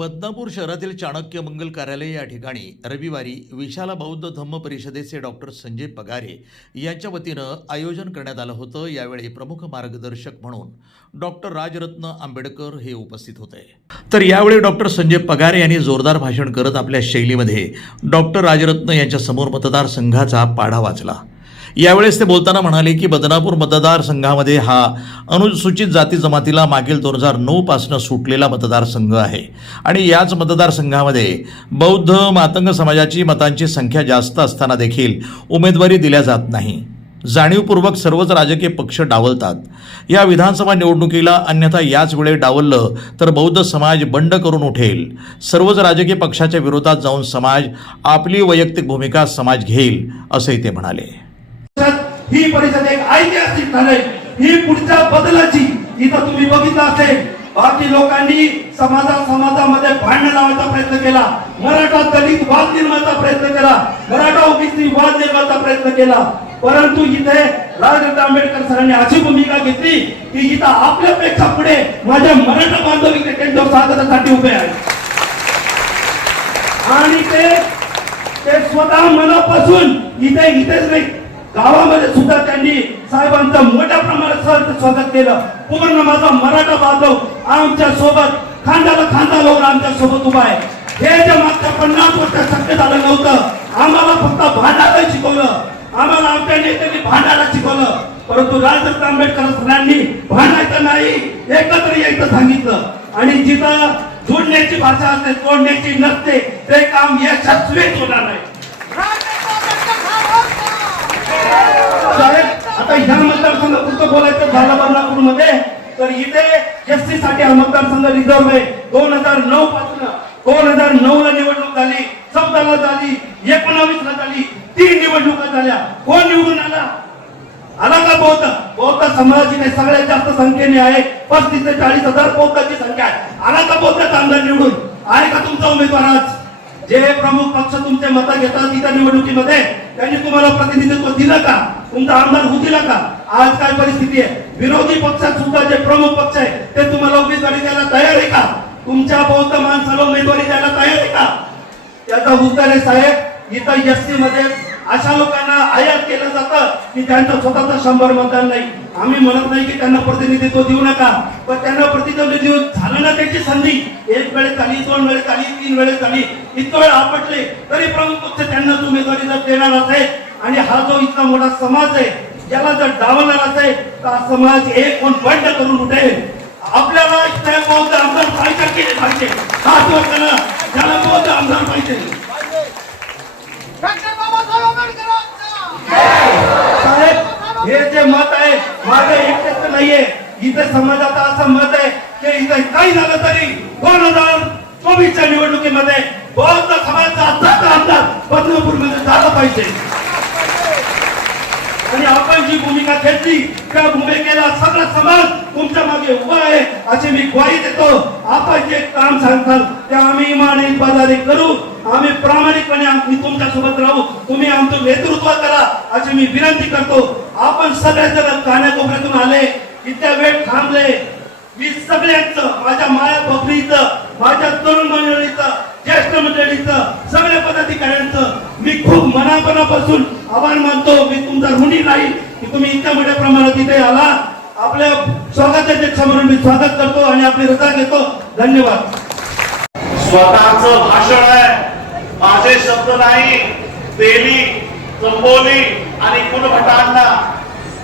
बदनापूर शहरातील चाणक्य मंगल कार्यालय या ठिकाणी रविवारी विशाला बौद्ध धम्म परिषदेचे डॉक्टर संजय पगारे यांच्या वतीनं आयोजन करण्यात आलं होतं. यावेळी प्रमुख मार्गदर्शक म्हणून डॉक्टर राजरत्न आंबेडकर हे उपस्थित होते. तर यावेळी डॉक्टर संजय पगारे यांनी जोरदार भाषण करत आपल्या शैलीमध्ये डॉक्टर राजरत्न यांच्यासमोर मतदारसंघाचा पाढा वाचला. यावेळेस ते बोलताना म्हणाले की बदनापूर मतदारसंघामध्ये हा अनुसूचित जाती जमातीला मागील दोन हजार नऊपासनं सुटलेला मतदारसंघ आहे. आणि याच मतदारसंघामध्ये बौद्ध मातंग समाजाची मतांची संख्या जास्त असताना देखील उमेदवारी दिल्या जात नाही. जाणीवपूर्वक सर्वच राजकीय पक्ष डावलतात. या विधानसभा निवडणुकीला अन्यथा याच वेळी डावललं तर बौद्ध समाज बंड करून उठेल. सर्वच राजकीय पक्षाच्या विरोधात जाऊन समाज आपली वैयक्तिक भूमिका समाज घेईल असंही ते म्हणाले. ही परिषद एक ऐतिहासिक झाले ही पुढच्या बदलाची इथं तुम्ही बघितलं असेल. बाकी लोकांनी समाजा समाजामध्ये भांडण लावायचा प्रयत्न केला. मराठा दलित वाद निर्माणचा प्रयत्न केला. मराठा ओबीसी वाद निर्माणचा प्रयत्न केला. परंतु इथे राजरत्न आंबेडकर सरांनी अशी भूमिका घेतली की इथं आपल्यापेक्षा पुढे माझ्या मराठा बांधव इथे त्यांच्या स्वागतासाठी उभे आहेत. आणि ते ते स्वतः मनापासून इथे इथेच नाही गावामध्ये सुद्धा त्यांनी साहेबांचं मोठ्या प्रमाणात स्वागत केलं. पूर्ण माझा मराठा बांधव आमच्यासोबत खांद्याला खांदा लावून आमच्यासोबत उभा आहे. हे जे मागच्या पन्नास वर्षात शक्य झालं नव्हतं आम्हाला फक्त भांडायला शिकवलं. आम्हाला आमच्या नेत्यांनी भांडायला शिकवलं. परंतु राजदत्त आंबेडकर सरांनी भांडायचं नाही एकत्र यायचं सांगितलं. आणि जिथं जोडण्याची भाषा असते तोडण्याची नसते ते काम यशस्वीच होणार नाही. आता ह्या मतदारसंघापुरतं बोलायचं झालं बदलापूरमध्ये तर इथे एसटी साठी हा मतदारसंघ रिझर्व आहे. दोन हजार नऊ पासून दोन हजार नऊ ला निवडणूक झाली चौदाला झाली एकोणावीस ला झाली तीन निवडणुका झाल्या. कोण निवडून आला? आला का बौद्ध बौद्ध समाजाची नाही सगळ्यात जास्त संख्येने आहे. पस्तीस ते चाळीस हजार बौद्धाची संख्या आहे. आला का बौद्ध आमदार निवडून? आहे का तुमचा उमेदवार आज? जे प्रमुख पक्ष तुमचे मत घेतात तिथं निवडणुकीमध्ये त्यांनी तुम्हाला प्रतिनिधित्व दिलं का? तुमचा आमदार होतील का? आज काय परिस्थिती आहे. विरोधी पक्षात सुद्धा जे प्रमुख पक्ष आहे ते तुम्हाला उमेदवारी द्यायला तयार आहे का? तुमच्या बौद्ध माणसाला उमेदवारी द्यायला तयार आहे का? त्याचा उत्तर आहे साहेब इथं एसटी मध्ये अशा लोकांना आयात केलं जातं की त्यांचं स्वतःच शंभर मतदान नाही. आम्ही म्हणत नाही की त्यांना प्रतिनिधित्व देऊ नका पण त्यांना प्रतिनिधित्व झालं ना त्याची संधी. एक वेळेस आली दोन वेळेस आली तीन वेळेस आली इतकं वेळ आपटले तरी प्रमुख पक्ष त्यांना उमेदवारी जर देणार असेल. आणि हा जो इतका मोठा समाज आहे याला जर डावलणार असेल तर हा समाज एक कोण बंड करून उठेल. आपल्याला आमदार पाहिजे. केले पाहिजे त्याला आमदार पाहिजे. साहेब हे जे मत आहे माझं एकटेच नाहीये. इथे समाजाचं असं मत आहे की इथे काही झालं तरी दोन हजार चोवीसच्या निवडणुकीमध्ये बौद्ध समाजाचा आजचा आमदार बदलापूरमध्ये झाला पाहिजे. आणि आपण जी भूमिका घेतली त्या भूमिकेला सगळा समाज तुमच्या मागे उभा आहे अशी मी ग्वाही देतो. आपण जे काम सांगताल ते आम्ही इमान बाजारी करू. आम्ही प्रामाणिकपणे आम्ही तुमच्यासोबत राहू. तुम्ही आमचं नेतृत्व करा अशी मी विनंती करतो. आपण सगळेजण कान्याकोपऱ्यातून आले इतक्या वेळ थांबले. मी सगळ्यांचं माझ्या माया बकरीचं माझ्या तरुण मंडळीचं ज्येष्ठ मंडळीचं सगळ्या पदाधिकाऱ्यांचं मी खूप मनापणापासून आभार मानतो. मी तुमचा ऋणी नाही की तुम्ही इतक्या मोठ्या प्रमाणात तिथे आला. आपल्या स्वागताध्यक्ष म्हणून मी स्वागत करतो आणि आपली रजा घेतो. धन्यवाद. स्वतःच भाषण आहे. माझे शब्द नाही. तेली चंबोली आणि कुणभटांना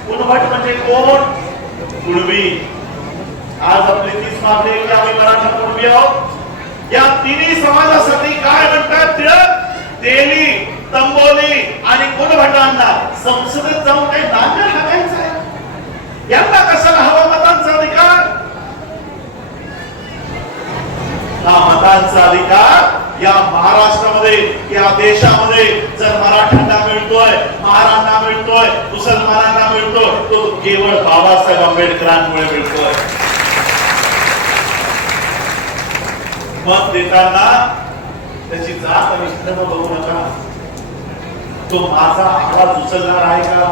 कुणभट म्हणजे कोण? कुणबी. आज आपली तीच मागणी की आम्ही मराठा कुणबी आहोत. या तिन्ही समाजासाठी काय म्हणतात टिळक तेली तंबोली आणि कुणभटांना संसदेत जाऊन काही नांदेड टाकायचं आहे? यांना कशाला हवा मतांचा अधिकार? हा मतांचा अधिकार या महाराष्ट्रामध्ये या देशामध्ये जर मराठ्यांना मिळतोय महारांना मिळतोय मुसलमानांना मिळतोय तो केवळ बाबासाहेब आंबेडकरांमुळे मिळतोय. मत देताना त्याची जात आणि धर्म बघू नका. तो माझा आवाज उचलणार आहे का?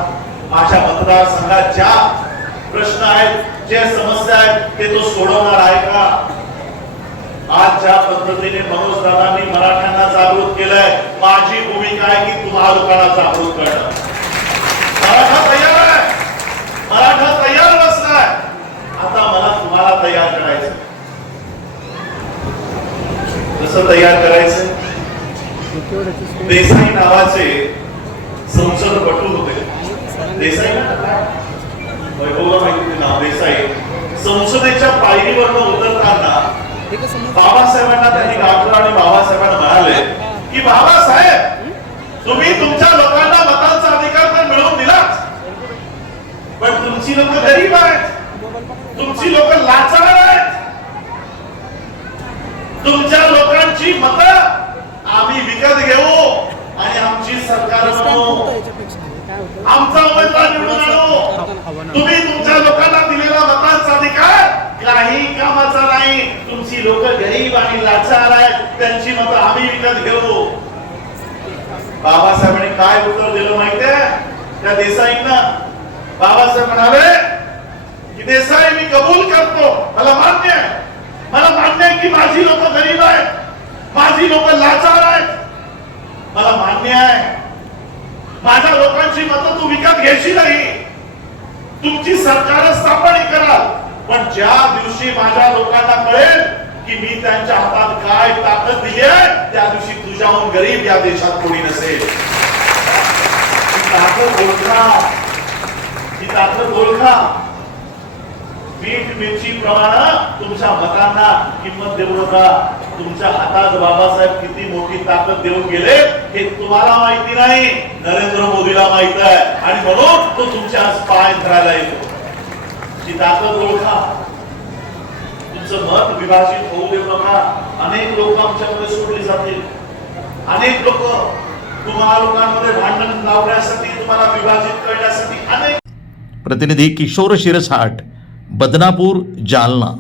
माझ्या मतदारसंघात ज्या प्रश्न आहेत ज्या समस्या आहेत ते तो सोडवणार आहे का? आज ज्या पद्धतीने मनोज दादांनी मराठ्यांना जागृत केलंय माझी भूमिका आहे की तुम्हा लोकांना जागृत करणं. मराठा तयार आहे. मराठा तयार नसलाय. आता मला तुम्हाला तयार करायचं कसं तयार करायचं देसाई नावाचे संसदपटू होते. देसाई? ना वैभवला माहिती नाव देसाई. संसदेच्या पायरीवरनं उतरताना बाबासाहेबांना त्यांनी गाठलं आणि बाबासाहेबांना म्हणाले की बाबासाहेब तुम्ही तुमच्या लोकांना मतांचा अधिकार तर मिळवून दिलाच पण तुमची लोक गरीब आहेत. तुमची लोक लाचार आहेत. तुमच्या लोकांची मत आम्ही विकत घेऊ सरकार आमचा उमेदवार निवडून आणू तुम्ही तुमच्या लोकांना दिलेला मतांचा अधिकार काही कामाचा नाही. तुमची लोक गरीब आणि लाचार आहेत. त्यांची मतं आम्ही विकत घेऊ. बाबासाहेबांनी काय उत्तर दिलं माहितीये? त्या देसाईंना. बाबासाहेब म्हणाले की देसाई मी कबूल करतो. मला मान्य आहे मला मान्य आहे की माझी लोक गरीब आहेत माझी लोक लाचार आहेत मला मान्य आहे माझ्या लोकांची मतं तू विकत घ्यायची नाही. तुमची सरकार स्थापन करा. पण ज्या दिवशी माझ्या लोकांना कळेल की मी त्यांच्या हातात काय ताकद दिली आहे त्या दिवशी तुझ्याहून गरीब या देशात कोणी नसेल. ताकद ओळखा. ही ताकद ओळखा. मीठ मिरची प्रमाण तुमच्या मतांना किंमत देऊ नका. तुमच्या हातात बाबासाहेब किती मोठी ताकद देऊन गेले हे तुम्हाला माहिती नाही. नरेंद्र मोदीला माहीत आहे. आणि म्हणून तो तुमच्या आज पाय धरायला येतो. ती ताकद ओळखा. तुमचं मत विभाजित होऊ देऊ नका अनेक लोक आमच्यामध्ये सोडली जातील. अनेक लोक तुम्हाला लोकांमध्ये भांडण लावण्यासाठी तुम्हाला विभाजित करण्यासाठी अनेक प्रतिनिधी किशोर शिरसाट बदनापूर जालना.